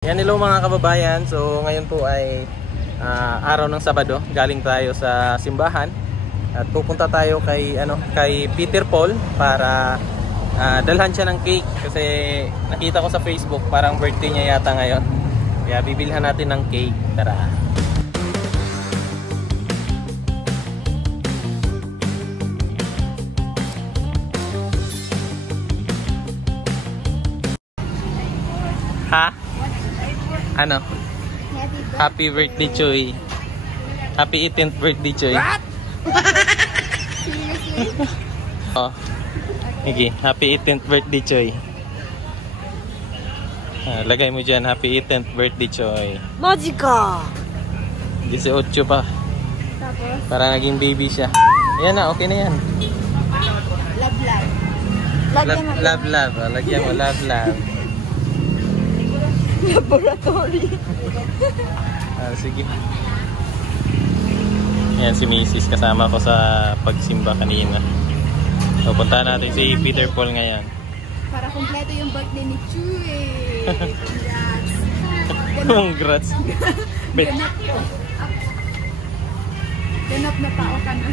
Yan, hello mga kababayan. So ngayon po ay araw ng Sabado. Galing tayo sa simbahan at pupunta tayo kay Peter Paul para dalhan siya ng cake kasi nakita ko sa Facebook parang birthday niya yata ngayon. Kaya bibilhan natin ng cake. Tara. Ha? Ano? Happy birthday, Choy. Happy 18th birthday, Choy. What? Oh. Okay, happy 18th birthday, Choy. Lagay mo dyan, happy 18th birthday, Choy. Magica! 18 pa. Tapos? Para naging baby siya. Ayan na, okay na yan. Love, love. Love, love. Lagyan mo, love, love. Laboratory. Sige. Ayan si Mrs. Kasama ko sa pagsimba kanina. So, punta natin si Peter Paul ngayon. Para kumpleto yung birthday ni Chuy. Congrats. Ganap na tao ka na.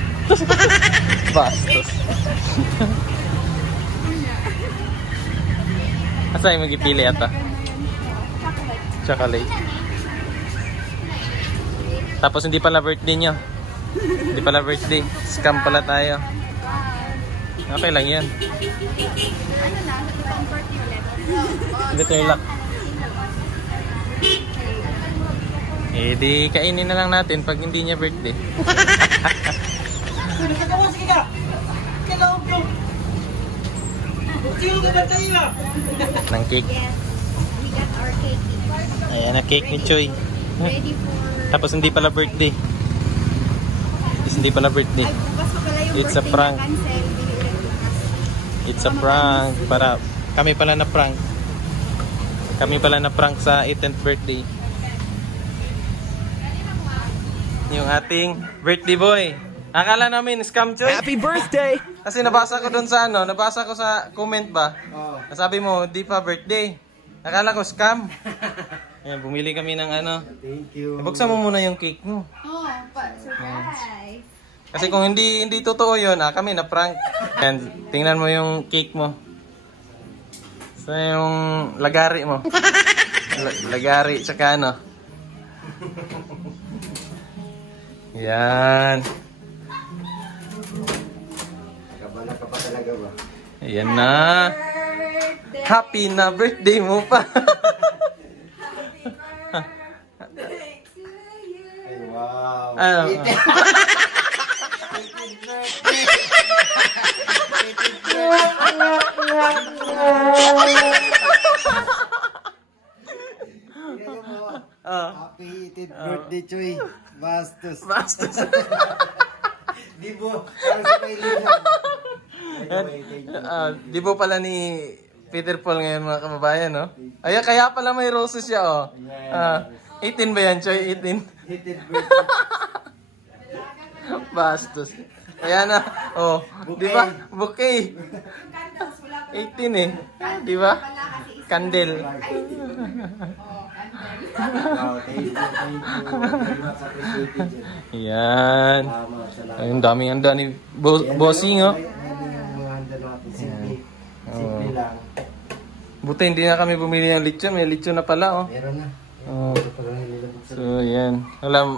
Bastos. Asa yung magipili ata? Chocolate. Tapos hindi pala birthday nyo. Hindi pala birthday. Scam pala tayo. Okay lang yan. Ano na? Comfort ulit. Ito yung lock. Eh di kainin na lang natin pag hindi niya birthday. Nang cake. Yes. We got our cake. Ayan na cake ni Choy. Ready for... Tapos hindi pala birthday. Hindi pala birthday. Ay, bukas pa pala yung It's a birthday prank. na cancel. It's a prank. Para kami pala na prank. Kami pala na prank sa 18th birthday. Yung ating birthday boy. Akala namin scam, Choy. Happy birthday! Kasi nabasa ko doon sa nabasa ko sa comment ba? Nasabi mo, di pa birthday. Akala ko scam. Ayan, bumili kami ng Thank you. Buksan mo muna yung cake mo. Oh, surprise. Kasi kung hindi totoo yun, kami na prank. And tingnan mo yung cake mo. So yung lagari mo. Lagari, tsaka Yan. Kabala ka pa talaga ba? Ayan na. Happy na birthday mo pa. Ay, wow. Ano? Happy 18th birthday, Choy. Bastos. Bastos. Di bo, parang sa kailangan. Di ba pala ni Peter Paul ngayon mga kababayan, no? Ay, kaya pala may roses siya, oh. 18 ba yan, Choy? 18? 18th birthday. Bastos. Kaya na, oh. Di ba? Bouquet. 18 eh. Di ba? Candle. Wow, thank you. Very much appreciated. Yan. Ayun, daming handa ni Bossing, oh. Yan yung mga handa natin. Simple lang. Buti hindi na kami bumili ng lechon. May lechon na pala, oh. Meron na. Oh. Ito pala nililabot sa... So, yan.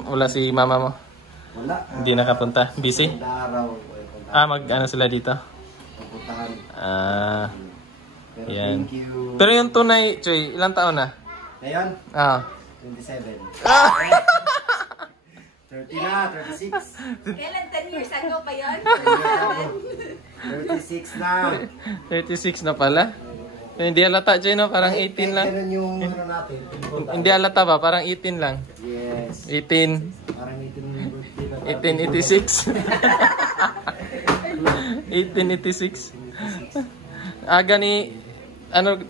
Wala si mama mo? Wala. Hindi nakapunta? Busy? Araw. Mag-ano sila dito? Pupuntahan. Pero Yan. thank you. Pero yung tunay, Choy, ilang taon na? Ngayon, 27. 30 na, 36. Kailan 10 years ago pa yun? 36 na. 36 na pala? Hindi halata, Choy, no? Parang 18 lang. Ganun yung ano natin. Hindi halata ba? Parang 18 lang. Yes. 18. Parang 18 yung birthday na. 1886. 1886. Aga ni,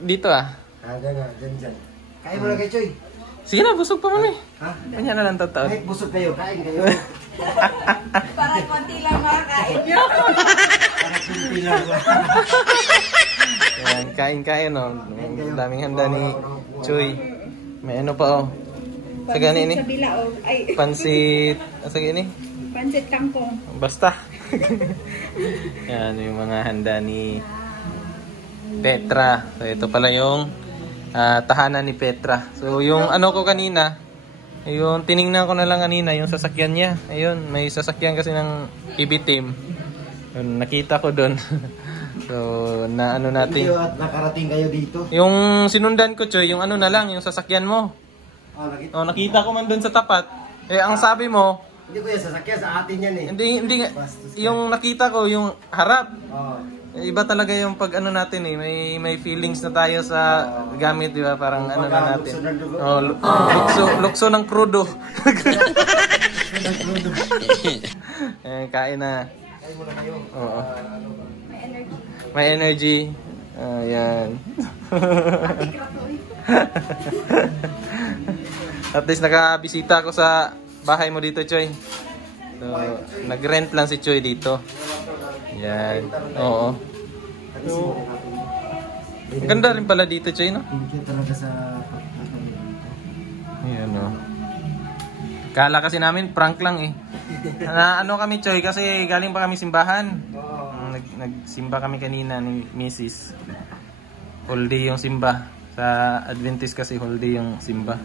dito Aga nga, dyan. Kain mo na kayo, Choy. Sige na, busog pa kami. Ha? Kanya na lang tataon. Kahit busog kayo, kain kayo. Para konti lang makakain nyo. Para kunti lang. Ayan, kain-kain, no? Daming handa ni Choy. May ano pa oh. Sa gani ni. Sa bilaog. Ay, Pansit. Sa gani? pansit kangkong. Basta. Yan yung mga handa ni Petra. So ito pala yung tahanan ni Petra. So yung ano ko kanina, yung tiningnan ko na lang kanina yung sasakyan niya. Ayun, may sasakyan kasi ng PB team. Yun, nakita ko doon. So na ano natin. At nakarating kayo dito. Yung sinundan ko, Choy, yung ano na lang, yung sasakyan mo. Nakita. Oh, nakita ko man doon sa tapat. Eh ang sabi mo, Hindi ko yan sasakyan, sa atin yan eh. hindi yung nakita ko yung harap. Oh. Iba talaga yung pag ano natin eh, may feelings na tayo sa gamit, di ba? Parang ano na natin. Oh, lukso ng krudo. Eh, kain na. Kain muna kayo. Oo. May energy. May energy. Ayan. At least nakabisita ako sa bahay mo dito, Choy. So, nag-rent lang si Choy dito. Yan. Oo. Ang ganda rin pala dito, Choy, no? Thank you talaga sa pagkakataon. Ayan, no. Kala kasi namin, prank lang eh. Na ano kami, Choy, kasi galing pa kami simbahan. Nagsimba kami kanina ni Mrs. Whole day yung simba. Sa Adventist kasi whole day yung simba.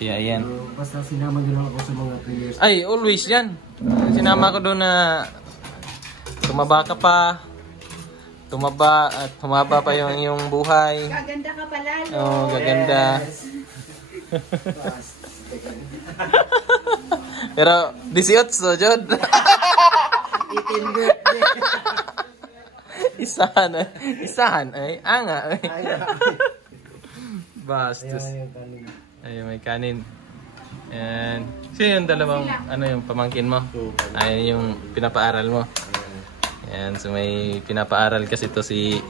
Kaya ayan. So, basta sinama nyo lang ako sa mga prayers. Ay, always yan. Sinama ko doon na tumaba ka pa. Tumaba at humaba pa yung buhay. Gaganda ka pala, Lord. Oh, gaganda. Pero 18, Jod. 18 birthday. Isahan ay anga ay. Bastos. Ayan yung tanin. Ayun, may kanin. And sino yung dalawang ano yung pamangkin mo? Ayun yung pinapaaral mo. Ayan, so may pinapaaral kasi to si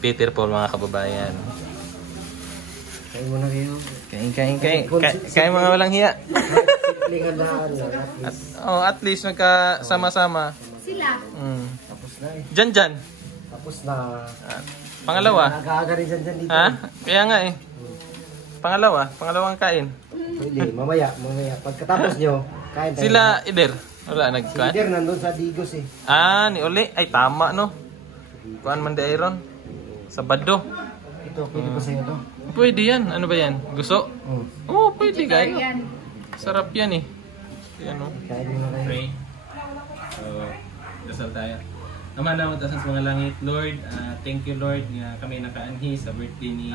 Peter Paul, mga kababayan. Kain muna kayo. Kain mga walang hiya. Simpleng handaan lang. At least nagkasama-sama. Sila. Tapos na eh. Jan. Tapos na. Pangalawa. Nag-aaga rin dyan dito. Ha? Kaya nga eh. Pangalawang kain. Pwede, mamaya. Pagkatapos nyo, kain tayo. Sila Ider. Wala Si nagkuhan. Ider nandun sa Digos eh. Ni Uli. Ay tama no. Kuhan man di Iron. Sabado. Ito, pwede pa sa'yo to. Pwede yan. Ano ba yan? Gusto? Oo, pwede kayo. Ayan. Sarap yan eh. Yan o. Kain muna kayo. Pray. So, dasal tayo. Naman lang sa mga langit, Lord. Thank you, Lord, nga kami nakaanhi sa birthday ni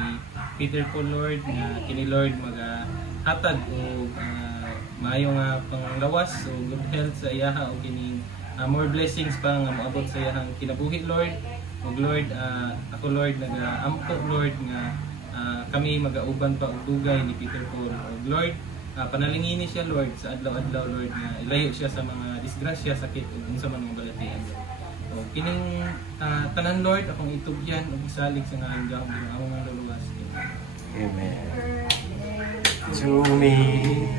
Peter Paul, Lord. Nga kini, Lord, maghatag o maayong panglawas o good health sa iyaha o kini more blessings pa nga maabot sa iyahang kinabuhi, Lord. O Lord, ako, Lord, nag-ampo, Lord, nga kami mag-auban pa og dugay ni Peter Paul. O Lord, panalingini siya, Lord, sa adlaw-adlaw, Lord, nga ilayo siya sa mga disgrasya, sakit ug unsa man mga balatian. O kining tanan, Lord, akong itugyan ug isalig sa ngalan ng Among mga luluwas. Amen. To me.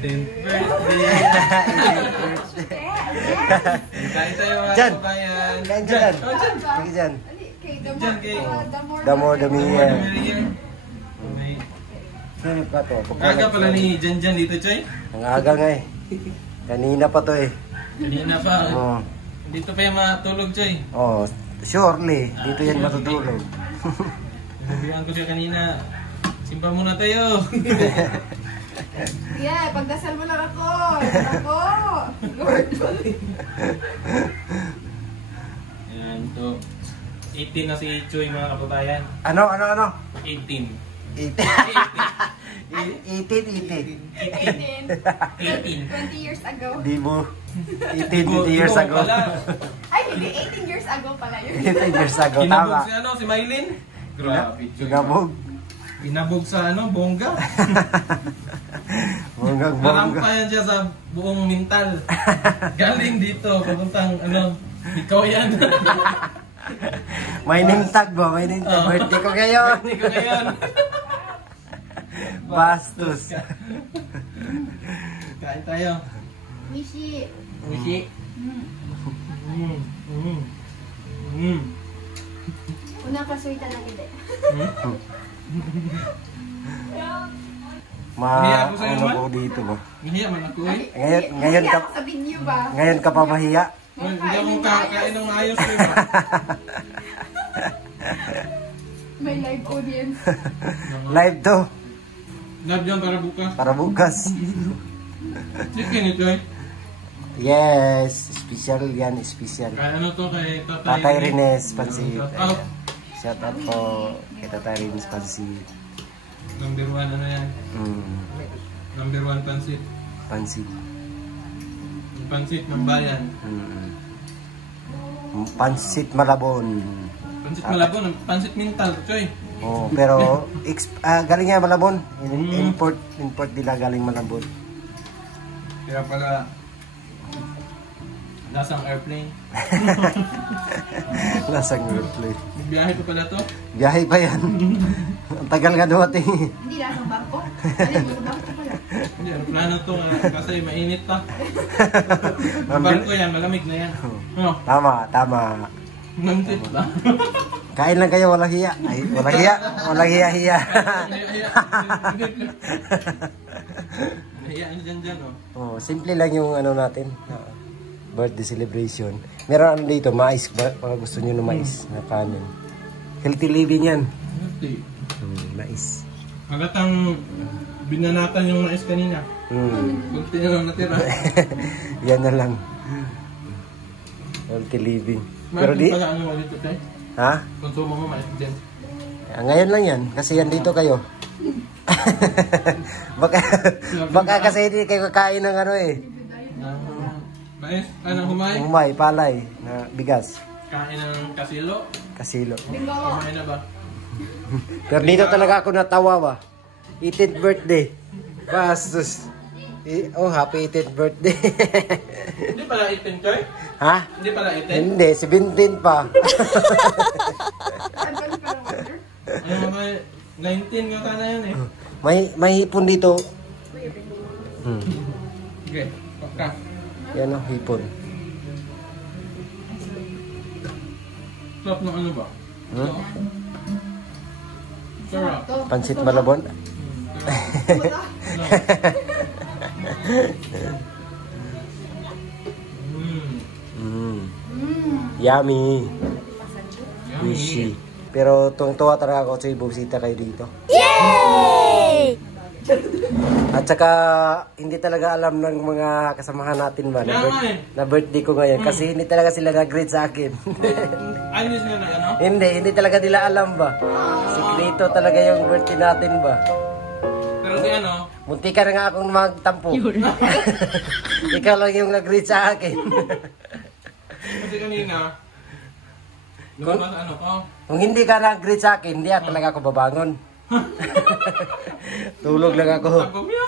10th birthday. Kain tayo mga Jan. kababayan. Kain dyan. Oh, Jan. Sige dyan. Kay Diyan, kay- The more the merrier. May Sino yung plato? aga pala ni Jan dito, Choy. Ang aga nga eh. Kanina pa to eh. Kanina pa. Oh. Dito pa yung matulog, Choy. Oh, surely. Dito yan matutulog. Sabihan ko siya kanina, simpa muna tayo. Yeah, pagdasal mo lang ako. Ako. Lord. Ayan, to. 18 na si Choy, mga kababayan. Ano? 18. 18. 20 years ago. Dibo. 18 years ago. Ay, hindi. 18 years ago pala yun. 18 years ago. Kinabog Tama. si si Maylin. Grabe, Choy. Gabog. Kinabog sa bongga. Bonggang. Narampayan siya sa buong mental. Galing dito, papuntang ikaw yan. May name tag ba? May name tag. Oh. Birthday ko ngayon. Hindi ko ngayon. Bastos. Kain tayo. Mishi. Mishi. Una ka sweet na hindi. Mahiya ako sa'yo ano man. ko dito ba? Mahiya man ako eh. Ngayon ka, Sa binyo ba? ngayon ka pa mahiya? Well, hindi ako kakain ng maayos ko ba? May live audience. Live to, Love yan para bukas. para bukas. Chicken ito eh. Yes, special yan, special. Kaya ano to kay Tatay Rines Pansit. Oh, Shout out po kay Tatay Rines Pansit. number 1 ano yan? Number 1 pansit. Pansit. Yung pansit ng bayan. Pansit Malabon. Pansit Malabon, pansit mental, Choy. Oh, pero galing nga Malabon. Import nila galing Malabon. Kaya pala lasang airplane. Lasang airplane. Biyahe pa pala to. Biyahe pa yan. Ang tagal nga dumating. Hindi lasang bangko. Ano yung bangko pala? Hindi, aeroplano to kasi mainit pa. Ang barko yan, malamig na yan. Oh, Tama. nantit ba? Kain lang kayo, walang hiya. Ay, walang hiya. Walang hiya. Nahiya ano dyan, oh. Oh, simple lang yung ano natin. Birthday celebration. Meron ano dito, mais. Baka gusto nyo ng mais na kanin. Healthy living yan. Healthy. Mais. Halatang binanatan yung mais kanina. Kunti na lang natira. Yan na lang. Healthy living. Pero Pero di, pala ano mo dito, Tay? ha? Konsumo mo mais din. Ngayon lang yan, kasi yan dito kayo. baka kasi hindi kayo kakain ng ano eh. Mais? Anong humay? Umay, palay, na bigas. Kain ng kasilo? Kasilo. Kumain na ba? Pero dito talaga ako natawa ba. 18th birthday. Bastos. Happy 18th birthday. Hindi pala 18, Choy? Ha? Hindi pala 18? Hindi, 17 pa. Ano ba? 19 nga sana yan eh. May hipon dito. Okay, pagka. Yan o, hipon. Sarap ng ano ba? Sarap. Pansit Malabon. Yummy. Wishy. Pero tuwa talaga ako sa ibusita kayo dito. Yay! At saka hindi talaga alam ng mga kasamahan natin ba na birthday ko ngayon kasi hindi talaga sila nag-greet sa akin. Ayos nyo na ano? hindi talaga nila alam ba. Sikreto talaga yung birthday natin ba. Pero si ano? Munti ka na nga akong magtampo. Ikaw lang yung nag-greet sa akin. Kasi kanina, lumabas ano ko? Kung hindi ka nag-greet sa akin, hindi talaga ako babangon. Tulog lang ako. Sabi ko,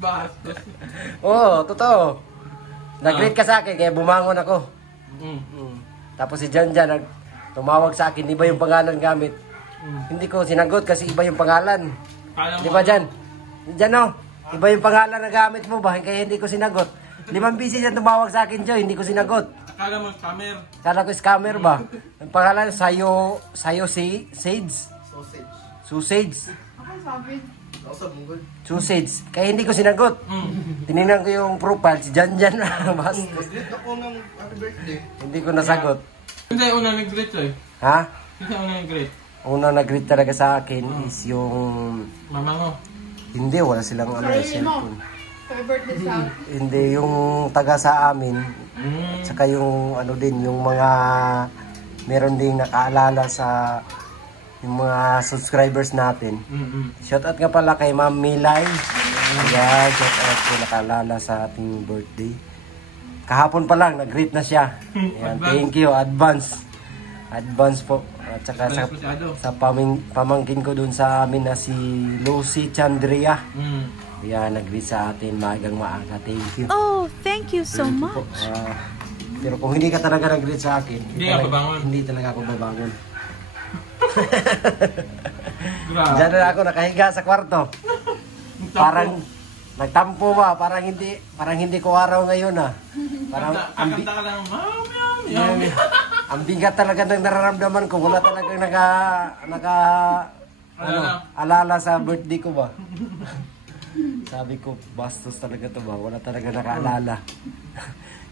bastos. Oo, totoo. Nag-greet ka sa akin, kaya bumangon ako. Tapos si Jan tumawag sa akin, iba yung pangalan gamit. Hindi ko sinagot kasi iba yung pangalan. Di ba Jan? Jan o, iba yung pangalan na gamit mo ba? Kaya hindi ko sinagot. 5 busy siya tumawag sa akin, Joy, hindi ko sinagot. Akala mo scammer. Kala ko scammer ba? Ang pangalan, Sayo Sage? Sausage. Sausage. Kaya hindi ko sinagot. Tinignan ko yung profile, si Jan. Bastos. Hindi ko nasagot. Hindi, una nag-greet eh. Ha? Hindi una nag-greet. Una nag-greet talaga sa akin is yung... Mama mo. Hindi, wala silang cellphone. Happy birthday sa Hindi, yung taga sa amin. Saka yung ano din, yung mga... Meron ding nakaalala sa... Yung mga subscribers natin. Shoutout nga pala kay Ma'am Milay. Ayan, shoutout ko nakaalala sa ating birthday. Kahapon pa lang, nag-greet na siya. Ayan, thank you, advance. Advance po. At saka sa pamangkin ko dun sa amin na si Lucy Chandria. Ayan, nag-greet sa atin maaga. Thank you. Oh, thank you so much. Pero kung hindi ka talaga nag-greet sa akin, Hindi talaga ako babangon. Diyan na ako nakahiga sa kwarto. Parang nagtampo ba? Parang hindi ko araw ngayon ah. Parang Kakanta ka lang, ang bigat talaga ng nararamdaman ko. Wala talagang alala sa birthday ko ba? Sabi ko, bastos talaga to ba? Wala talaga nakaalala.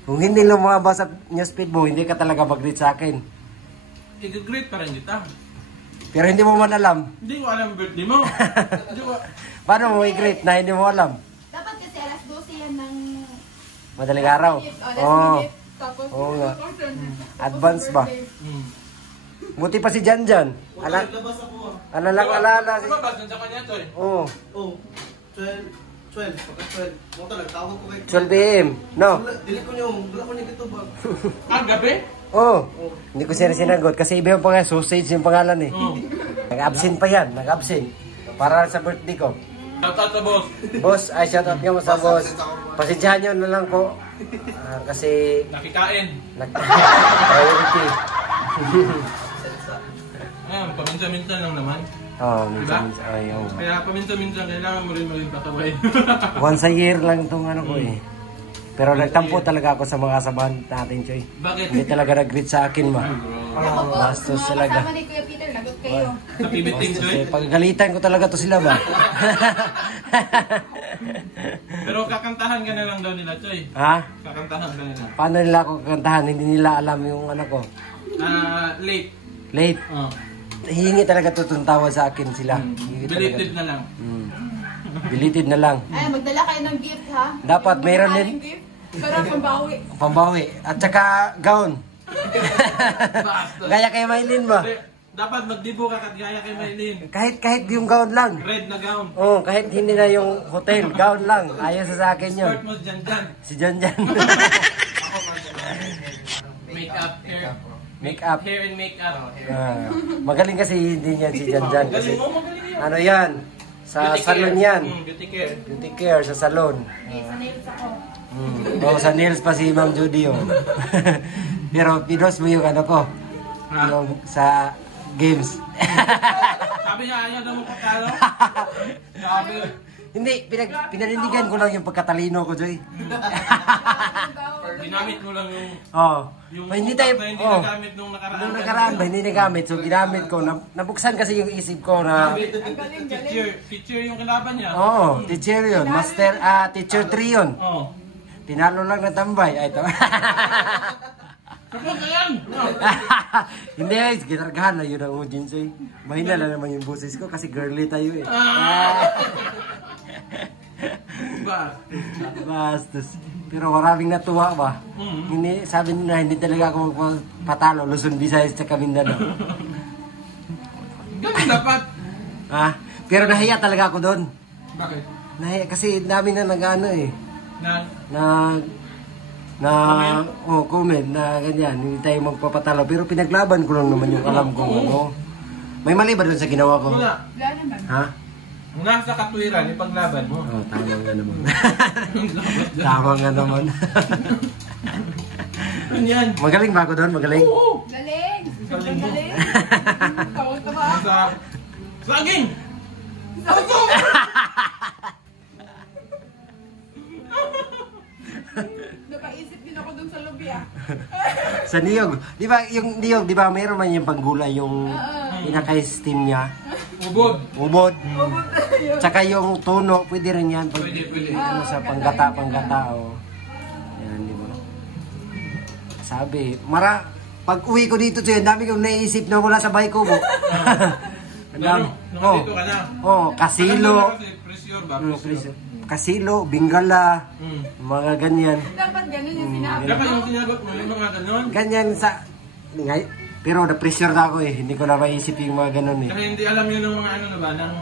Kung hindi lumabas sa newsfeed mo, hindi ka talaga mag-greet sa akin. I-greet pa rin kita. Pero hindi mo man alam. Hindi ko alam birthday mo. Paano mo i-greet na hindi mo alam? Dapat kasi alas 12 yan ng... Madaling araw. Oo. Tapos, Oo nga. Advance ba? Buti pa si Janjan. Alala si... Lumabas na sa kanya to eh. Oo. Oh, 12. Pagka 12. Mo talaga, tawag ko kay... 12 PM. No? Dili ko niyo, wala ko niyo dito ba? Gabi? Oo. Hindi ko siya sinagot kasi iba yung pangalan. Sausage yung pangalan eh. Nag-absent pa yan. Nag-absent. Para sa birthday ko. Shoutout sa boss. Boss, ay shoutout nga mo sa boss. Pasensyahan nyo na lang po. Kasi... Nakikain. Priority. Ayan, paminsan-minsan lang naman. Oo, minsan. Ay, oo. Kaya paminsan-minsan kailangan mo rin maging pasaway. Once a year lang itong ano ko eh. Pero nagtampo talaga ako sa mga kasabahan natin, Choy. Bakit? Hindi talaga nag-greet sa akin ba? Ako po, Bastos mga talaga. kasama ni Kuya Peter, lagot kayo. Napibiting Bastos Joy. eh. Pagagalitan ko talaga to sila ba? Pero kakantahan ka na lang daw nila, Choy. Ha? Kakantahan ka nila. Paano nila ako kakantahan? Hindi nila alam yung ano ko. Late. Late. Oh. Hihingi talaga tutuntawa sa akin sila. Hihingi talaga. Belated na lang. Deleted na lang. Ay, magdala kayo ng gift, ha? Dapat mayroon din. Magdala gift para pambawi. Pambawi. At saka gown. Basta. Gaya kay Maylin ba? Dapat magdibo ka kagaya kay Maylin. Kahit yung gown lang. Red na gown. Oh, kahit hindi na yung hotel, gown lang. Ayos sa akin yun. Start mo dyan dyan. Si Janjan. Make-up, hair. Make up. Hair and make-up. Magaling kasi hindi niyan si Janjan kasi. Galing mo, magaling yun. Ano yan? Sa Beauty salon care. yan. Beauty care. Beauty care sa salon. Okay, sa nails ako. Oh, sa nails pa si Ma'am Judy oh. Pero pinos mo yung ano ko. Yung sa games. Sabi niya, ayaw daw mo patalo. Sabi. Hindi, pinanindigan ko lang yung pagkatalino ko, Joy. Ginamit mo lang yung... Oh. Yung Hindi utak tayo, na hindi oh. nagamit nung nakaraan. Nung nakaraan ba, hindi nagamit. So, ginamit ko. Nabuksan kasi yung isip ko na... Teacher yung kalaban niya. Oo, teacher yun. Master, teacher 3 yun. Oo. Tinalo lang na tambay. Ay, ito. Kapag ka yan! Hindi, guys. Ginargahan na yun ang audience. Eh. Mahina lang naman yung boses ko kasi girly tayo eh. Ba? Bastos. Pero maraming natuwa ba? Hindi, sabi nila hindi talaga ako magpatalo. Luzon, Visayas, at Mindanao. Ganun dapat. Ha? Pero nahiya talaga ako doon. Bakit? Nahiya kasi dami na nag-ano eh. Na? Comment na ganyan, hindi tayo magpapatalo. Pero pinaglaban ko lang naman yung alam ko. Ano. May mali ba doon sa ginawa ko? Wala. Wala naman. Ha? Nasa katwiran, ipaglaban mo. Oh, tama nga naman. Tama nga naman. Ano yan? Magaling ba ako doon? Magaling? Oo! Galing! Galing mo. Galing! Tawa-tawa. Sa... Saging! Napaisip din ako dun sa lobby, ah. Sa niyog. Di ba yung niyog, di ba mayroon man yung panggulay, yung pinaka-steam niya. Ubod. Ubod. Tsaka yung tuno, pwede rin yan. Pwede. Ano, sa panggata. Oh. Yan, di ba? Sabi, pag uwi ko dito siya, dami kong naisip na wala sa bahay ko. Nakalito ka na. Kasilo. Pressure ba? Kasilo, Bingala, mga ganyan. Dapat ganun yung sinabi. Dapat yung sinagot mo, yung mga ganon. Ganyan sa... Pero na-pressure na ako eh. Hindi ko na maisip yung mga ganon eh. Kasi hindi alam yun ng mga ano na ba, ng...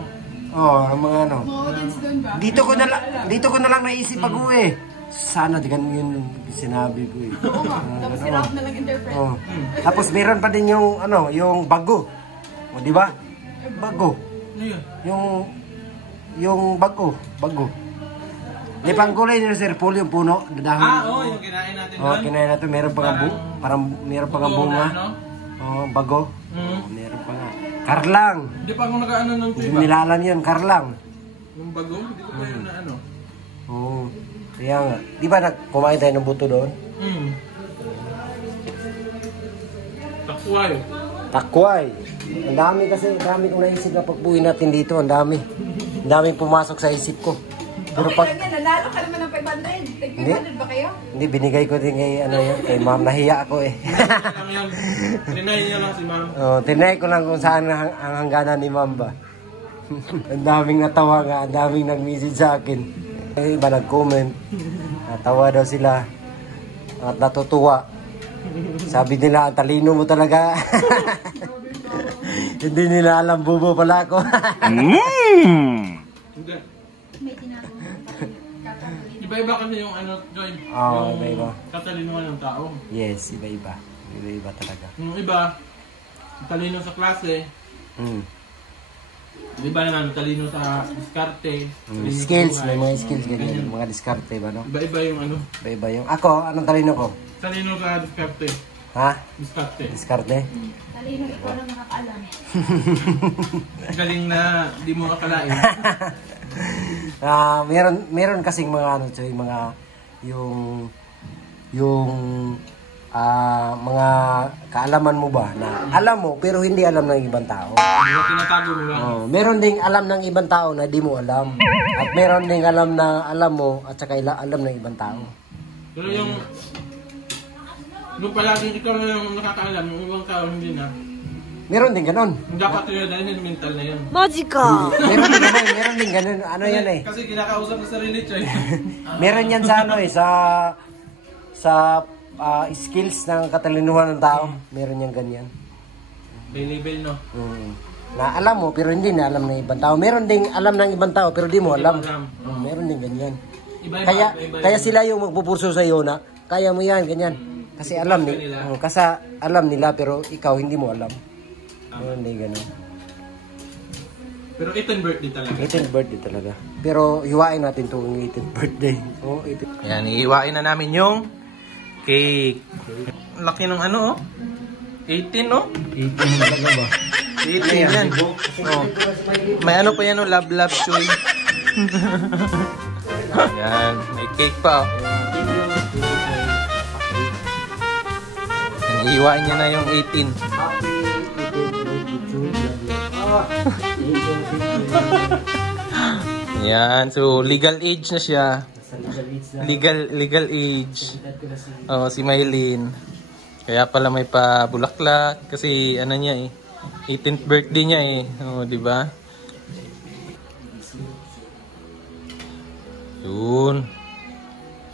Ang mga ano. Mga audience dun ba? Dito ko na lang naisip pag uwi. Sana di ganun yun sinabi ko eh. Oo nga. Tapos sila na lang interpret. Tapos meron pa din yung ano, yung bago. O di ba? Bago. Ano yun? Yung bago. Di pang kulay nila sir, pulo yung puno. Oo, yung kinain natin doon. Kinain natin. Meron pa nga meron pa nga bunga. Bago. Mm. Meron pa nga. Karlang. Hindi pa ako nag-ano nung Hindi iba. nilalan yun, karlang. Yung bago, hindi ko pa yun na ano. Oo. Kaya nga. Di ba kumain tayo ng buto doon? Takway. Takway. Ang dami kasi, ang dami kong naisip na pagbuhin natin dito. Ang dami. Ang daming pumasok sa isip ko. Pero Okay pag, lang yan, nanalo ka naman ng 500. Tag 500 ba kayo? hindi, binigay ko din kay, ano yun, kay ma'am. Nahiya ako eh. Trinay niyo lang si ma'am. Oh, tinay ko lang kung saan ang hangganan ni ma'am ba. Ang daming natawa nga, ang daming nag-message sa akin. Yung iba nag-comment. Natawa daw sila. At natutuwa. Sabi nila, ang talino mo talaga. Hindi nila alam, bubo pala ako. Hindi. May tinatawag ng katalino. Iba-iba kasi yung ano, Joy. Oo, yung iba-iba. katalinuhan ng tao. Yes, iba-iba. Iba-iba talaga. Yung iba, talino sa klase. Mm. Yung iba naman, talino sa diskarte. talino sa Skills, buhay. may mga skills Ganyan. ganyan. Mga diskarte ba, no? Iba-iba yung ano, Iba-iba yung... Ako, anong talino ko? talino sa diskarte. Ha? Diskarte. Diskarte? Talino, ikaw lang nakakaalam. Galing na di mo akalain. Meron kasing mga ano, Choy, mga yung mga kaalaman mo ba na alam mo pero hindi alam ng ibang tao. Hindi ko tinatago mo lang. Oh, meron ding alam ng ibang tao na di mo alam. At meron ding alam na alam mo at saka alam ng ibang tao. Pero yung palaging ikaw na yung nakakaalam, yung ibang tao hindi na. Meron din ganun. Yung dapat yun dahil mental na yun. Meron din ganun. Ano yan eh? Kasi kinakausap sa sarili, Choy. Meron yan sa ano eh, sa skills ng katalinuhan ng tao. Meron yan ganyan. May level, no? Na alam mo pero hindi na alam ng ibang tao. Meron ding alam ng ibang tao pero di mo alam. alam. Meron din ganyan. Iba-iba, Kaya sila yung magpupurso sa iyo na kaya mo yan, ganyan. Kasi alam nila pero ikaw hindi mo alam. Meron din ganun. Pero 18th birthday talaga. 18th birthday talaga. Pero hiwain natin itong 18th birthday. Oh, 18th. Ayan, iiwain na namin yung cake. Laki ng ano, oh. 18, oh. 18 talaga ba? 18 yan. Oh. May ano pa yan, oh, love choy. Ayan, may cake pa, oh. Ayan, iiwain niya na yung 18. Ayan, so legal age na siya. Legal age. Oh, si Maylin. Kaya pala may pa bulaklak kasi ano niya eh. 18th birthday niya eh. Oh, di ba? Yun.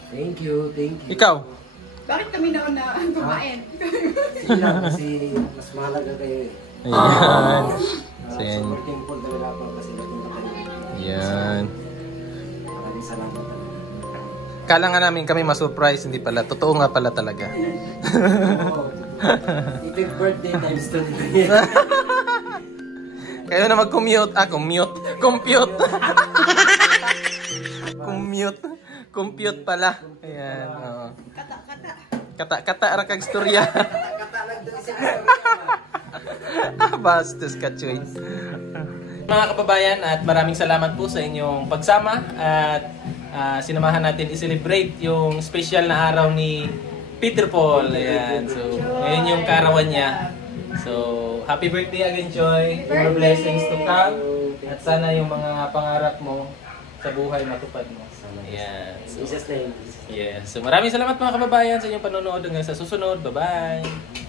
Thank you. Ikaw? Bakit kami nauna ang kumain? Sila kasi mas mahalaga kayo eh. Ayan. So, yan. Supporting po talaga ako kasi nagpunta kayo. Yan. Maraming salamat talaga. Kala nga namin kami ma-surprise, hindi pala. Totoo nga pala talaga. 18th birthday times 2. Kayo na mag-commute. Compute. Compute pala. Ayan. Oo. Kata rakag storya. Bastos ka, Choy. Mga kababayan, at maraming salamat po sa inyong pagsama at sinamahan natin i-celebrate yung special na araw ni Peter Paul. Ayan. So, ngayon yung karawan niya. So, happy birthday again, Joy. More blessings to come. At sana yung mga pangarap mo sa buhay matupad mo. Ayan. So, Jesus name. yeah. So, maraming salamat mga kababayan sa inyong panonood hanggang sa susunod. Bye-bye!